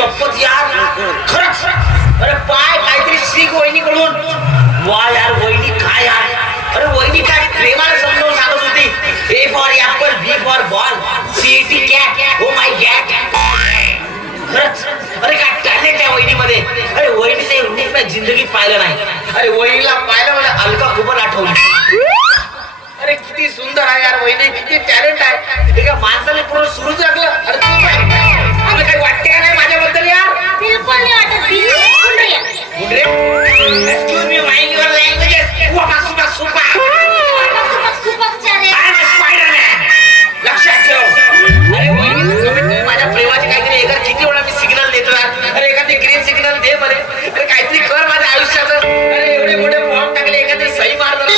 शपथ यार खरंच. अरे पाय काहीतरी शिक वहिनीकडून. वा यार वहिनी काय यार. अरे वहिनी काय प्रेमाला समजावून सांगत होती. A for apple, B for ball, C A T cat, oh my god. खरंच अरे काय टॅलेंट आहे वहिनीमध्ये. अरे वहिनीचं रूप मी जिंदगीत पाहिलं नाही. अरे वहिनीला पाहिलं मला अलका कुबल आठवली. अरे किती सुंदर आहे यार वहिनी, किती टॅलेंट आहे. एका माणसाने पूर्ण सुरूच लागलं. अरे तू काय तुला काही वाटते का नाही माझ्याबद्दल यार. बिलकुल नाही वाटत. Excuse me mind your languages. वापा सुपा सुपा लक्षात ठेव. अरे वहिनी माझ्या प्रेमाची काहीतरी एका किती वेळा मी सिग्नल देतो यार. अरे एखादी ग्रीन सिग्नल दे मला. अरे काहीतरी कर माझ्या आयुष्याचं. अरे एवढे मोठे फॉर्म टाकले एखादी सही मार.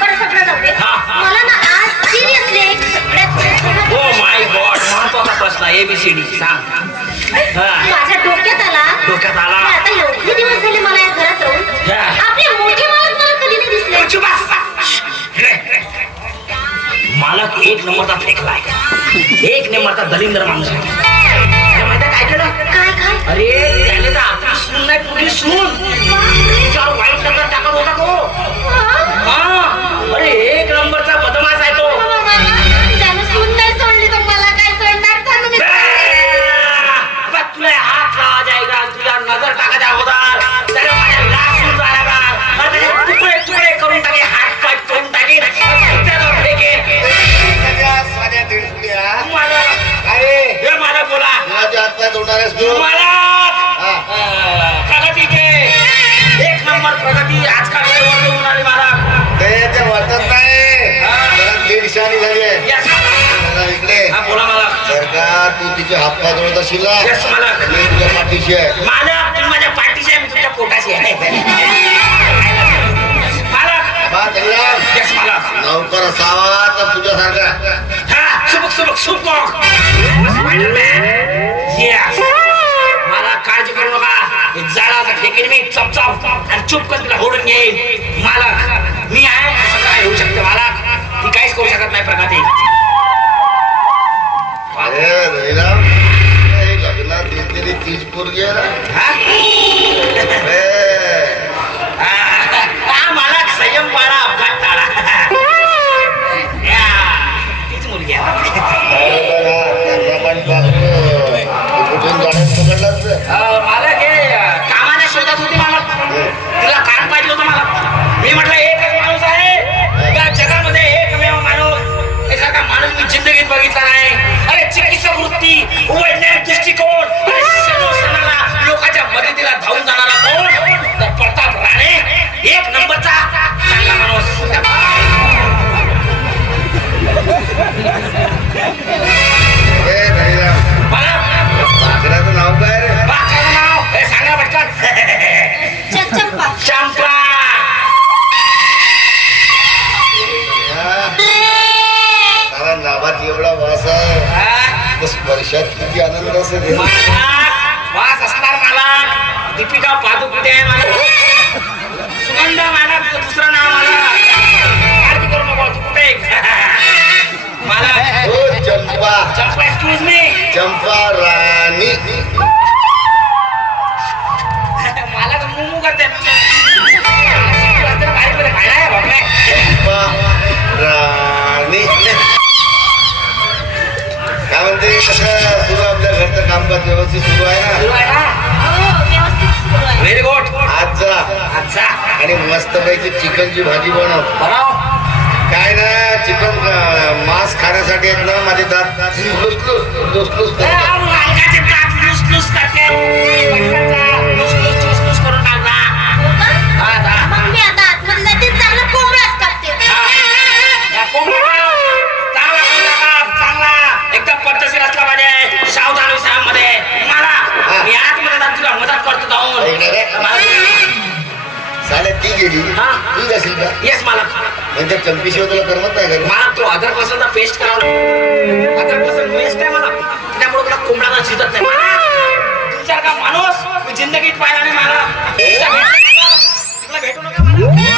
बरं सगळं जाऊ दे. मला ना आज सिरियसली एक सगळ्यात ओ माय गॉड महत्वाचा प्रश्न ABCD सांग. माझ्या डोक्यात आला. आता एवढे दिवस झाले मला या घरात राहून आपले मोठे मालक मला कधी नाही दिसले. मालक एक नंबरचा फेकलाय. एक नंबरचा दलिंदर माणूस आहे. माहिती काय केलं? काय अरे त्याने तर आपली सून नाही पुढली सून तिच्यावर वाईट नजर टाकत होता तो. अरे एक नंबरचा बदमाश आहे तो. त्यानं सून नाही सोडली तर मला काय सोडणार? तुला हात लावा जायगा तुझ्या नजर टाकायच्या अगोदर त्याला माझ्या लासून जाणार तुकडे तुकडे करून टाके हात पाय तोडून टाके मला बोला हातपाय तोडणारेस तू मला प्रगतीचे एक नंबर प्रगती आजकाल होणारी मला ते वाटत नाही दीडशानी झाली इकडे बोला मला सरकार तू तिचे हातपाय तोडत असेल ना मी तुझ्या पाठीशी आहे. मला तुम्ही माझ्या पाठीशी आहे मी तुमच्या पोटाशी आहे. लवकर असावा तर तुझ्यासारखा सुबक मला काळजी करू नका. जाळाचा फेकेन मी चपचाप आणि चुप कर तुला ओढून घेईल. मालक मी आहे सगळं येऊ शकते. मालक ती काहीच करू शकत नाही प्रगती. अरे लग्नात दिसलेली तीच पोरगी आहे ना. मालक संयम पाळा अपघात टाळा. तीच मुलगी आहे. मालक हे कामाच्या शोधात होती. मालक तुला कान पाहिजे होतं. मला मी म्हटलं एकच माणूस आहे या जगामध्ये एकमेव माणूस एखादा माणूस मी जिंदगीत बघितला नाही. अरे चिकित्सक वृत्ती वैज्ञानिक दृष्टिकोन लोकांच्या मदतीला धावून जाणारा कोण तर प्रताप राणे एक नंबरचा चांगला माणूस. बाकराचं नाव काय रे? बाकराचं नाव हे सांगा पटकन. चंपा. चंपा. कारण नावात एवढा वास आहे स्पर्शात किती आनंद असेल. वास असणार मला. दीपिका पादुकोण आहे मला. सुगंध मला दुसरं नाव मला काळजी करू नको. तू कुठे मला चंपा. चंपा एक्सक्यूज मी चंपा राणी मला मुमू करते. चंपा राणी काय म्हणते कसं सुरू आपल्या घरचं कामकाज व्यवस्थित सुरू आहे ना? Very good. आज जा आणि मस्तपैकी चिकनची भाजी बनव. काय ना चिकन मांस खाण्यासाठी आहेत ना माझे दात लुसलुस एकदम पद्धतशीर असला पाहिजे. सावधान विषयामध्ये मला मी आतमध्ये तुला मदत करतो जाऊन. साल्या ती गेली तू जाशील का? येस मला म्हणजे चंपीशिवाय तुला करमत नाही का? मला तो अदरक लसणचा पेस्ट करावा. अदरक लसण पेस्ट आहे मला त्यामुळे तुला कोंबडाला शिजत नाही. तुमच्यासारखा माणूस मी जिंदगीत पाहिला नाही. मला तुला भेटू नका मला.